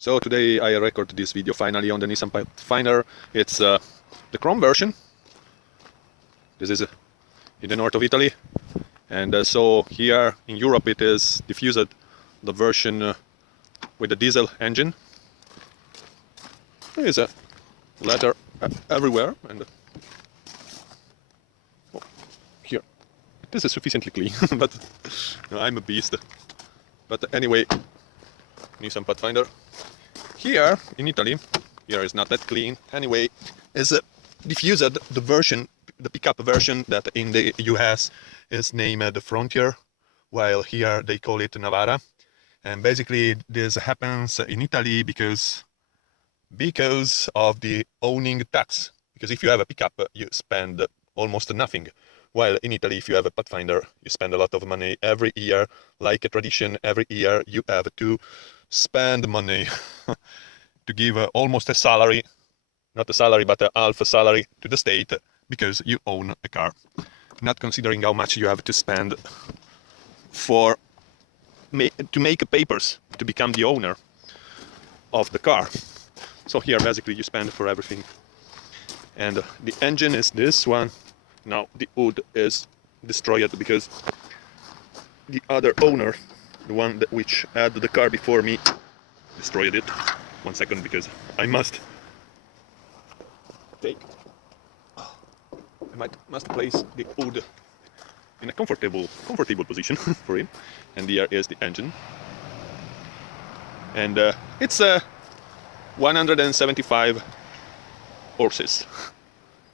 So today I record this video finally on the Nissan Pathfinder. It's the Chrome version. This is in the north of Italy, and so here in Europe it is diffused, the version with the diesel engine. There is a letter everywhere, and oh, here this is sufficiently clean, but no, I'm a beast. But anyway, Nissan Pathfinder. Here in Italy, here is not that clean. Anyway, is diffused the version, the pickup version that in the US is named the Frontier, while here they call it Navara. And basically this happens in Italy because of the owning tax. Because if you have a pickup, you spend almost nothing. While in Italy, if you have a Pathfinder, you spend a lot of money every year. Like a tradition, every year you have to spend money to give almost a salary, not a salary, but a half a salary to the state, because you own a car. Not considering how much you have to spend to make papers to become the owner of the car. So here basically you spend for everything. And the engine is this one. Now the hood is destroyed because the other owner, the one which had the car before me, destroyed it. 1 second, because I must must place the hood in a comfortable position for him. And here is the engine, and it's 175 horses,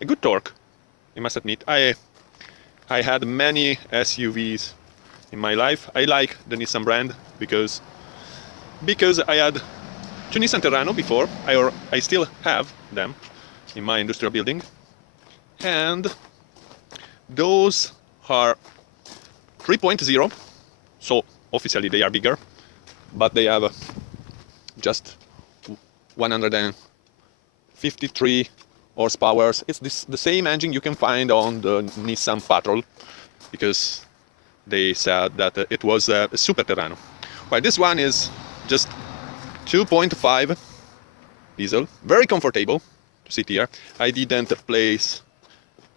a good torque. I must admit, I had many SUVs in my life. I like the Nissan brand because I had two Nissan Terrano before. I still have them in my industrial building, and those are 3.0, so officially they are bigger, but they have just 153 horsepower. It's the same engine you can find on the Nissan Patrol, because they said that it was a Super Terrano. While this one is just 2.5 diesel, very comfortable to sit here. I didn't place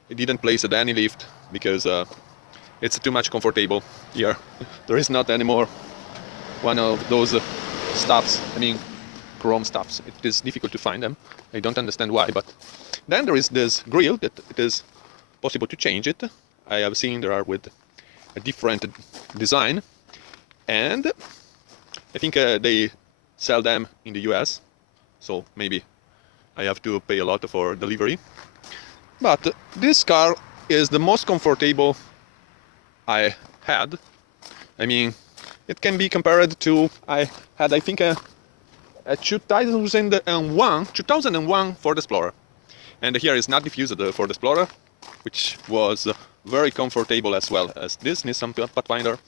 any lift because it's too much comfortable here. There is not anymore one of those stuffs, I mean chrome stuffs. It is difficult to find them. I don't understand why, but then there is this grille that it is possible to change it. I have seen there are with a different design, and I think they sell them in the US, so maybe I have to pay a lot for delivery. But this car is the most comfortable I had. I mean, it can be compared to, I think a 2001 Ford Explorer. And here is not diffused Ford Explorer, which was very comfortable as well as this Nissan Pathfinder.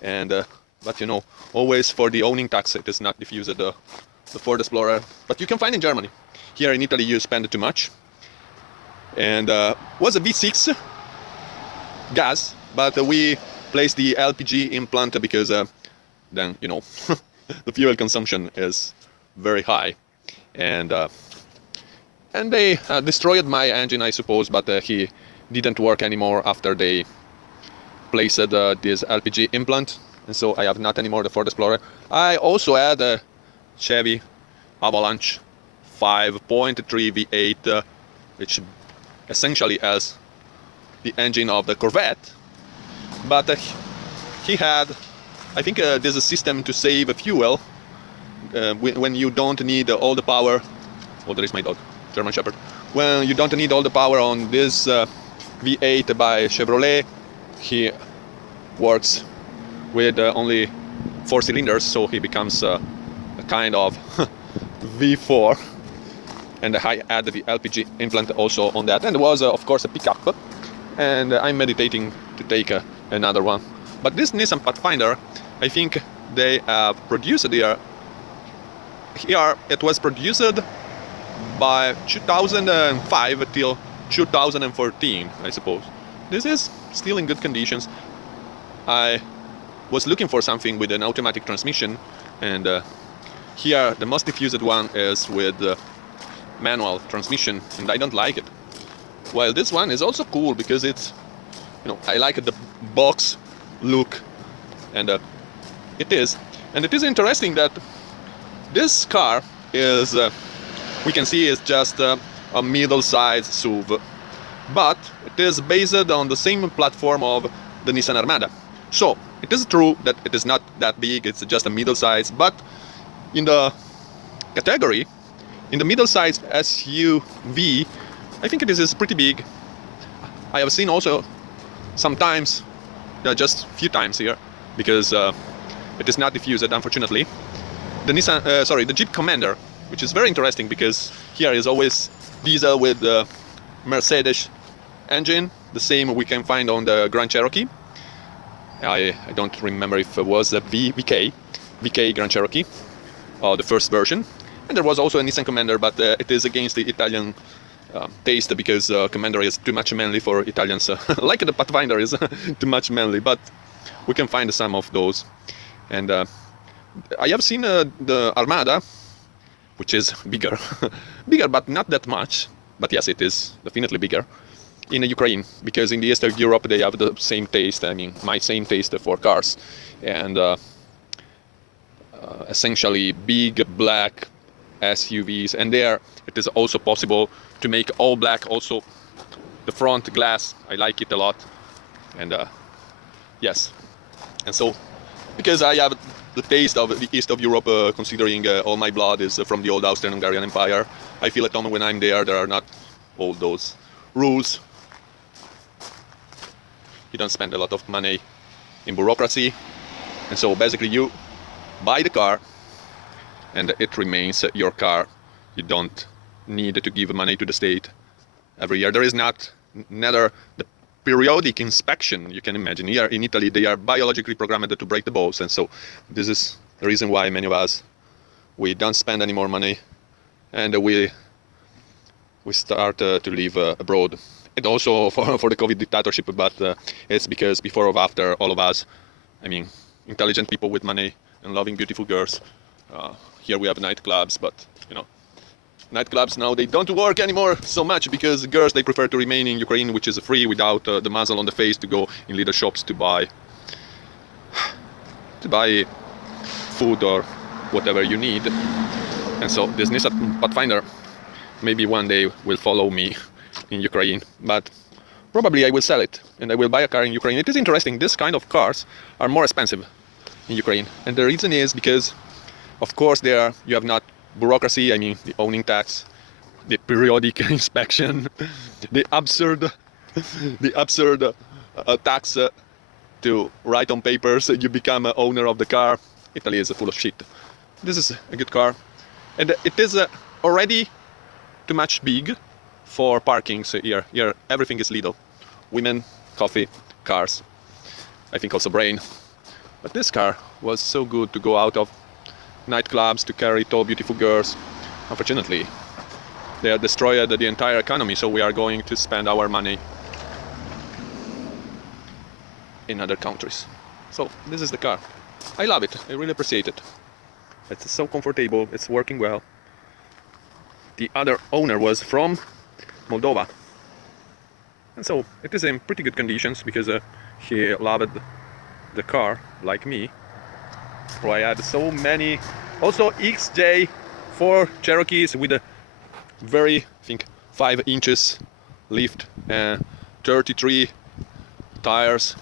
And but you know, always for the owning tax it is not diffused the Ford Explorer. But you can find in Germany. Here in Italy you spend too much. And was a V6 gas, but we placed the LPG implant because then, you know, the fuel consumption is very high. And they destroyed my engine, I suppose, but he didn't work anymore after they placed this LPG implant, and so I have not anymore the Ford Explorer. I also had a Chevy Avalanche 5.3 V8, which essentially has the engine of the Corvette, but he had, I think, there's a system to save fuel when you don't need all the power. Oh, there is my dog, German Shepherd. When you don't need all the power on this V8 by Chevrolet, he works with only 4 cylinders, so he becomes a kind of V4. And I added the LPG implant also on that, and it was of course a pickup, and I'm meditating to take another one. But this Nissan Pathfinder, I think they have produced here it was produced by 2005 till 2014, I suppose. This is still in good conditions. I was looking for something with an automatic transmission, and here the most diffused one is with manual transmission, and I don't like it. While this one is also cool because it's, I like the box look, and it is interesting that this car is, we can see it's just a middle-sized SUV, but it is based on the same platform of the Nissan Armada. So it is true that it is not that big, it's just a middle size, but in the category, in the middle size SUV, I think it is pretty big. I have seen also sometimes, just a few times here, because it is not diffused, unfortunately, the Jeep Commander, which is very interesting because here is always diesel with Mercedes engine, the same we can find on the Grand Cherokee. I don't remember if it was a VK Grand Cherokee, the first version. And there was also a Nissan Commander, but it is against the Italian taste because Commander is too much manly for Italians. Like the Pathfinder is too much manly, but we can find some of those. And I have seen the Armada, which is bigger, bigger but not that much. But yes, it is definitely bigger in Ukraine, because in the east of Europe they have the same taste, I mean my same taste for cars, and essentially big black SUVs, and there it is also possible to make all black, also the front glass. I like it a lot, and yes, and so because I have the taste of the east of Europe, considering all my blood is from the old Austrian-Hungarian Empire, I feel at home when I'm there. There are not all those rules. You don't spend a lot of money in bureaucracy, and so basically you buy the car and it remains your car. You don't need to give money to the state every year. There is neither the periodic inspection you can imagine. Here in Italy they are biologically programmed to break the balls, and so this is the reason why many of us, we don't spend any more money, and we start to live abroad. And also for the COVID dictatorship, but it's because before or after, all of us, I mean, intelligent people with money and loving beautiful girls, here we have nightclubs, but nightclubs now, they don't work anymore so much because girls, they prefer to remain in Ukraine, which is free, without the muzzle on the face, to go in little shops to buy food or whatever you need. And so this Nissan Pathfinder maybe one day will follow me in Ukraine, but probably I will sell it and I will buy a car in Ukraine. It is interesting, this kind of cars are more expensive in Ukraine, and the reason is because, of course, there you have not bureaucracy, I mean the owning tax, the periodic inspection, the absurd tax to write on papers you become an owner of the car. Italy is full of shit. This is a good car, and it is already too much big for parking. So here everything is legal: women, coffee, cars, I think also brain. But this car was so good to go out of nightclubs, to carry tall beautiful girls. Unfortunately they have destroyed the entire economy, so we are going to spend our money in other countries. So this is the car. I love it, I really appreciate it. It's so comfortable, it's working well. The other owner was from Moldova, and so it is in pretty good conditions because he loved the car like me. So I had so many also XJ4 Cherokees with a very, I think, 5 inches lift, 33 tires,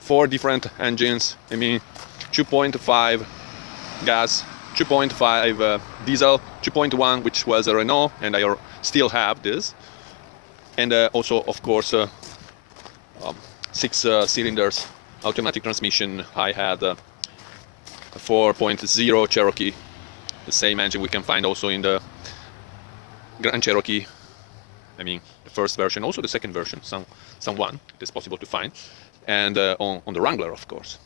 4 different engines, I mean 2.5 gas, 2.5 diesel, 2.1 which was a Renault, and I still have this, and also of course 6 cylinders automatic transmission. I had a 4.0 Cherokee, the same engine we can find also in the Grand Cherokee, I mean the first version, also the second version, someone it is possible to find, and on the Wrangler, of course.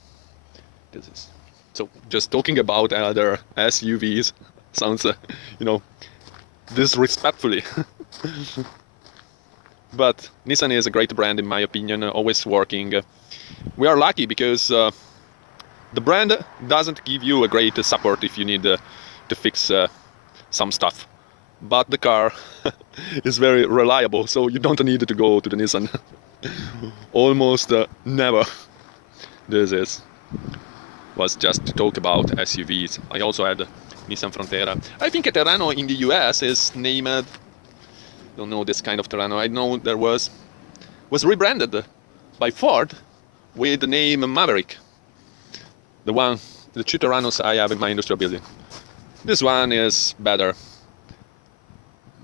This is so, just talking about other SUVs sounds disrespectfully. But Nissan is a great brand in my opinion, always working. We are lucky because the brand doesn't give you a great support if you need to fix some stuff. But the car is very reliable, so you don't need to go to the Nissan. Almost never. This was just to talk about SUVs. I also had Nissan Frontera. I think a Terrano in the US is named, don't know this kind of Terrano. I know there was rebranded by Ford with the name Maverick. The two Terranos I have in my industrial building. This one is better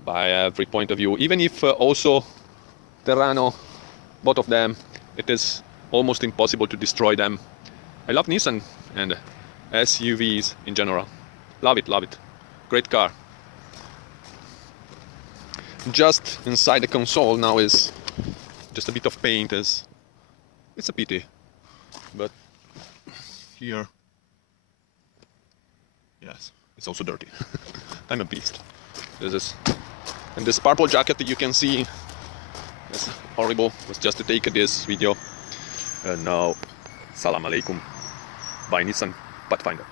by every point of view. Even if also Terrano, both of them, it is almost impossible to destroy them. I love Nissan and SUVs in general. Love it, love it. Great car. Just inside the console now is just a bit of paint. It's a pity, but here, yes, it's also dirty. I'm a beast. And this purple jacket that you can see is horrible. It was just to take this video. And now, salam alaikum by Nissan Pathfinder.